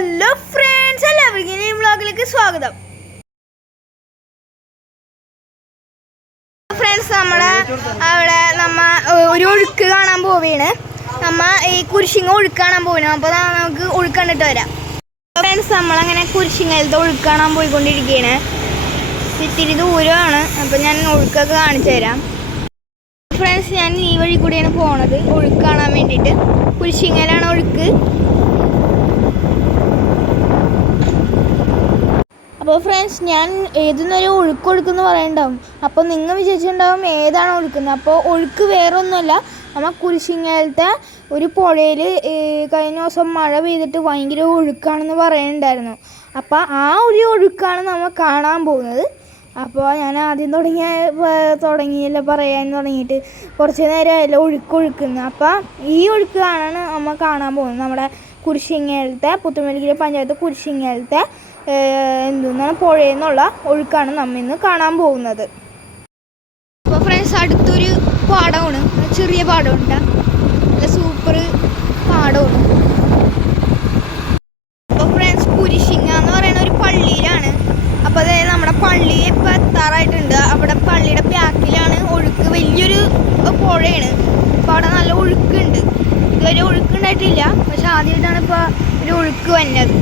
Hello friends, എല്ലാവർക്കും ഈ വ്ളോഗിലേക്ക് സ്വാഗതം. ഫ്രണ്ട്സ്, അവിടെ ഒരു ഒഴുക്ക് കാണാൻ പോവുകയാണ്. ഈ കുരിശിങ്ങ ഒഴുക്ക് കാണാൻ പോകുന്നു. അപ്പോൾ നമുക്ക് ഒഴുക്ക് കണ്ടിട്ട് വരാം. ഫ്രണ്ട്സ്, നമ്മളങ്ങനെ കുരിശിങ്ങലത്തെ ഒഴുക്ക് കാണാൻ പോയിക്കൊണ്ടിരിക്കുകയാണ്. ഇത്തിരി ദൂരമാണ്. അപ്പോൾ ഞാൻ ഒഴുക്കൊക്കെ കാണിച്ചു തരാം. ഫ്രണ്ട്സ്, ഞാൻ ഈ വഴി കൂടിയാണ് പോണത് ഒഴുക്ക് കാണാൻ വേണ്ടിയിട്ട്. കുരിശിങ്ങലാണ് ഒഴുക്ക്. അപ്പോൾ ഫ്രണ്ട്സ്, ഞാൻ ഏതെന്നൊരു ഒഴുക്കെന്ന് പറയണ്ടാവും. അപ്പോൾ നിങ്ങൾ വിചാരിച്ചിട്ടുണ്ടാവും ഏതാണ് ഒഴുക്കുന്നത്. അപ്പോൾ ഒഴുക്ക് വേറെ ഒന്നുമല്ല, നമ്മൾ കുരിശിങ്ങലത്തെ ഒരു പുഴയിൽ കഴിഞ്ഞ ദിവസം മഴ പെയ്തിട്ട് ഭയങ്കര ഒഴുക്കാണെന്ന് പറയുന്നുണ്ടായിരുന്നു. അപ്പോൾ ആ ഒരു ഒഴുക്കാണ് നമ്മൾ കാണാൻ പോകുന്നത്. അപ്പോൾ ഞാൻ ആദ്യം തുടങ്ങിയല്ല പറയാൻ തുടങ്ങിയിട്ട് കുറച്ച് നേരമായല്ലോ ഒഴുക്കുന്നത്. അപ്പോൾ ഈ ഒഴുക്ക് കാണാനാണ് നമ്മൾ കാണാൻ പോകുന്നത്. നമ്മുടെ കുരിശിങ്ങലത്തെ പുത്തുമലഗിരി പഞ്ചായത്ത് കുരിശിങ്ങലത്തെ എന്താണ് പുഴയിൽ നിന്നുള്ള ഒഴുക്കാണ് നമ്മൾ ഇന്ന് കാണാൻ പോകുന്നത്. അപ്പോൾ ഫ്രണ്ട്സ്, അടുത്തൊരു പാടമാണ്, ചെറിയ പാടമുണ്ട്, നല്ല സൂപ്പർ പാടമാണ്. അപ്പോൾ ഫ്രണ്ട്സ്, കുരിശിങ്ങ എന്ന് പറയുന്ന ഒരു പള്ളിയിലാണ്. അപ്പോൾ അതായത് നമ്മുടെ പള്ളി ഇപ്പോൾ എത്താറായിട്ടുണ്ട്. അവിടെ പള്ളിയുടെ ബാക്കിലാണ് ഒഴുക്ക്, വലിയൊരു പുഴയാണ്. അപ്പോൾ അവിടെ നല്ല ഒഴുക്കുണ്ട്. ഇതുവരെ ഒഴുക്കുണ്ടായിട്ടില്ല, പക്ഷെ ആദ്യമായിട്ടാണ് ഇപ്പോൾ ഒരു ഒഴുക്ക് വന്നത്.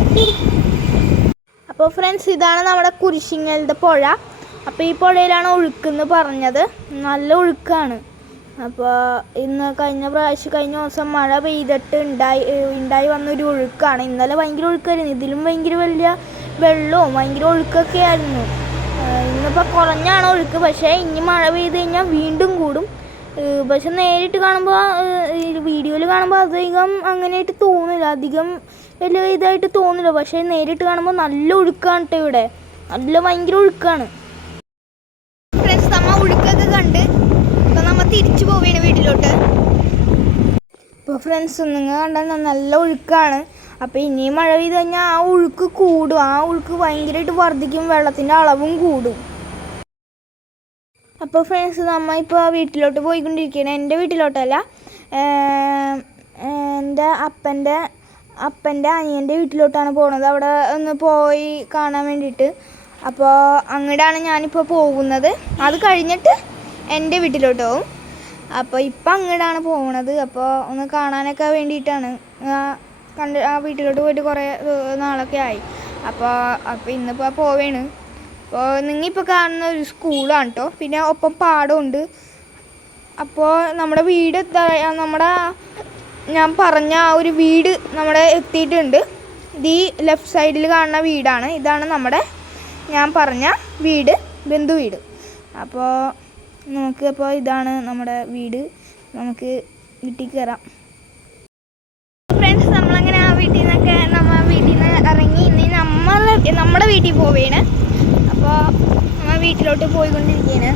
അപ്പോൾ ഫ്രണ്ട്സ്, ഇതാണ് നമ്മുടെ കുരിശിങ്ങലത്തെ പുഴ. അപ്പോൾ ഈ പുഴയിലാണ് ഒഴുക്കെന്ന് പറഞ്ഞത്. നല്ല ഒഴുക്കാണ്. അപ്പോൾ ഇന്ന് കഴിഞ്ഞ ദിവസം മഴ പെയ്തിട്ട് ഉണ്ടായി വന്നൊരു ഒഴുക്കാണ്. ഇന്നലെ ഭയങ്കര ഒഴുക്കായിരുന്നു. ഇതിലും ഭയങ്കര വലിയ വെള്ളവും ഭയങ്കര ഒഴുക്കൊക്കെ ആയിരുന്നു. ഇന്നിപ്പോൾ കുറഞ്ഞാണ് ഒഴുക്ക്. പക്ഷേ ഇനി മഴ പെയ്ത് കഴിഞ്ഞാൽ വീണ്ടും കൂടും. പക്ഷെ നേരിട്ട് കാണുമ്പോൾ വീഡിയോയിൽ കാണുമ്പോൾ അധികം അങ്ങനെയായിട്ട് തോന്നില്ല, അധികം വലിയ ഇതായിട്ട് തോന്നില്ല. പക്ഷേ നേരിട്ട് കാണുമ്പോൾ നല്ല ഒഴുക്കാണ് കേട്ടോ. ഇവിടെ നല്ല ഭയങ്കര ഒഴുക്കാണ്. ഫ്രണ്ട്സ്, നമ്മൾ ഒഴുക്കൊക്കെ കണ്ട് ഇപ്പം നമ്മൾ തിരിച്ചു പോവുകയാണ് വീട്ടിലോട്ട്. ഇപ്പോൾ ഫ്രണ്ട്സ്, നിങ്ങൾ കണ്ടാൽ നല്ല ഒഴുക്കാണ്. അപ്പോൾ ഇനിയും മഴ പെയ്ത് കഴിഞ്ഞാൽ ആ ഒഴുക്ക് കൂടും. ആ ഒഴുക്ക് ഭയങ്കരമായിട്ട് വർദ്ധിക്കും, വെള്ളത്തിൻ്റെ അളവും കൂടും. അപ്പോൾ ഫ്രണ്ട്സ്, നമ്മൾ ഇപ്പോൾ വീട്ടിലോട്ട് പോയിക്കൊണ്ടിരിക്കുകയാണ്. എൻ്റെ വീട്ടിലോട്ടല്ല, എൻ്റെ അപ്പൻ്റെ അനിയൻ്റെ വീട്ടിലോട്ടാണ് പോകുന്നത്. അവിടെ ഒന്ന് പോയി കാണാൻ വേണ്ടിയിട്ട്. അപ്പോൾ അങ്ങോട്ടാണ് ഞാനിപ്പോൾ പോകുന്നത്. അത് കഴിഞ്ഞിട്ട് എൻ്റെ വീട്ടിലോട്ട് പോകും. അപ്പോൾ ഇപ്പം അങ്ങോട്ടാണ് പോകുന്നത്. അപ്പോൾ ഒന്ന് കാണാനൊക്കെ വേണ്ടിയിട്ടാണ്. ആ വീട്ടിലോട്ട് പോയിട്ട് കുറേ നാളൊക്കെ ആയി. അപ്പോൾ ഇന്നിപ്പോൾ പോവുകയാണ്. അപ്പോൾ നിങ്ങളിപ്പോൾ കാണുന്ന ഒരു സ്കൂളാണ് കേട്ടോ. പിന്നെ ഒപ്പം പാടമുണ്ട്. അപ്പോൾ നമ്മുടെ വീട് ഞാൻ പറഞ്ഞ ആ ഒരു വീട് നമ്മുടെ എത്തിയിട്ടുണ്ട്. ഈ ലെഫ്റ്റ് സൈഡിൽ കാണുന്ന വീടാണ്. ഇതാണ് ഞാൻ പറഞ്ഞ വീട്, ബന്ധു വീട്. അപ്പോൾ ഇതാണ് നമ്മുടെ വീട്. നമുക്ക് വീട്ടിൽ കയറാം. ഫ്രണ്ട്സ്, നമ്മളങ്ങനെ ആ വീട്ടിൽ നിന്ന് ഇറങ്ങി ഇനി നമ്മുടെ വീട്ടിൽ പോവുകയാണ്. അപ്പോൾ നമ്മൾ വീട്ടിലോട്ട് പോയിക്കൊണ്ടിരിക്കുകയാണ്.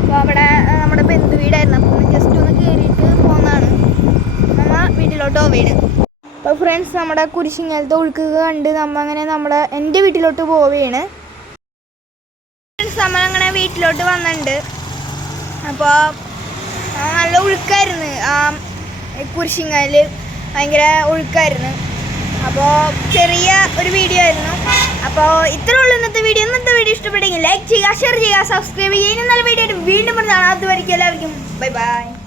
അപ്പോൾ അവിടെ നമ്മുടെ ബന്ധു വീടായിരുന്നു. അപ്പോൾ ജസ്റ്റ് ഒന്ന് കയറിയിട്ട് പോകുന്നതാണ്. നമ്മൾ വീട്ടിലോട്ട് പോവുകയാണ്. അപ്പോൾ ഫ്രണ്ട്സ്, നമ്മുടെ കുരിശിങ്ങലത്തെ ഒഴുക്ക് കണ്ട് എൻ്റെ വീട്ടിലോട്ട് പോവുകയാണ്. ഫ്രണ്ട്സ്, നമ്മളങ്ങനെ വീട്ടിലോട്ട് വന്നിട്ടുണ്ട്. അപ്പോൾ നല്ല ഒഴുക്കായിരുന്നു. കുരിശിങ്ങൽ ഭയങ്കര ഒഴുക്കായിരുന്നു. അപ്പോൾ ചെറിയ ഒരു വീഡിയോ ആയിരുന്നു. അപ്പോൾ ഇത്രയുള്ള ഇന്നത്തെ വീഡിയോ ഇഷ്ടപ്പെട്ടെങ്കിൽ ലൈക്ക് ചെയ്യുക, ഷെയർ ചെയ്യുക, സബ്സ്ക്രൈബ് ചെയ്യുക. നല്ല വീഡിയോ വീണ്ടും പറഞ്ഞാൽ അതുവരെയ്ക്കും എല്ലാവർക്കും ബൈ ബൈ.